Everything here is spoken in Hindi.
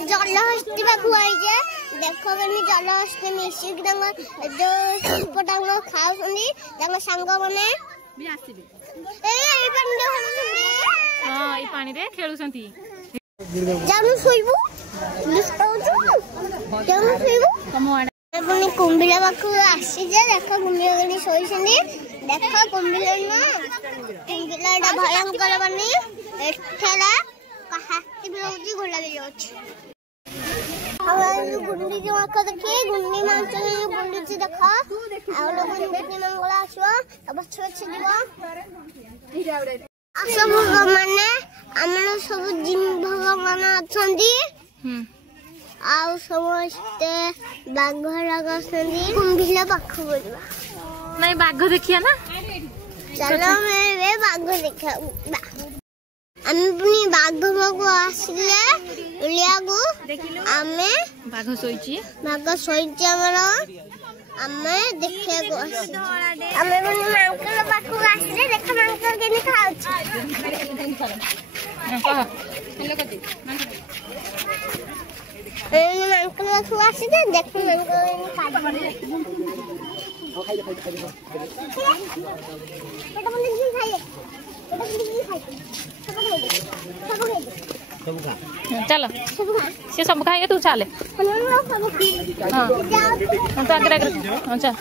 जलहस्ती पाई जे देख जलहस्ती मिसिक जो पटांग खाऊ सांग मैंने पानी रे खेलुछंती जानु सोइबु पुणी कुंभिला पाखु आसी जे देख कुंभिला गड़ी सोईछंदी देख कुंभिला ना कुंभिलाटा भयंकर बनी एठला हाथी भी होची घोड़ा भी होची आवाज गुंडी के आंख देखिए गुंडी मांस गुंडी से देखा आ लोग गुंडी मंगला आसो अब छछ दिबो सब माने हमन सब जिन भगवान अछंदी आउ समस्ते बाघरा गसंदी कुंभिला पाख बोलबा नहीं बाघ देखिया ना चलो मैं बाघ देखा आमे पुनी बाघ बाघ आसिले उलिया को आमे बाघ सोईची हमर आमे देखिया को आसी आमे पुनी मांकल पाखु आसिले देख मांकल केनी खाउछ हेलो कति मांकल पाखु आसिले देख मांकल केनी खाउछ बेटा बोले जी खाइए बेटा बोले जी खाइए चलो से सब खाएंगे तू चाले हाँ तो आगे हाँ चल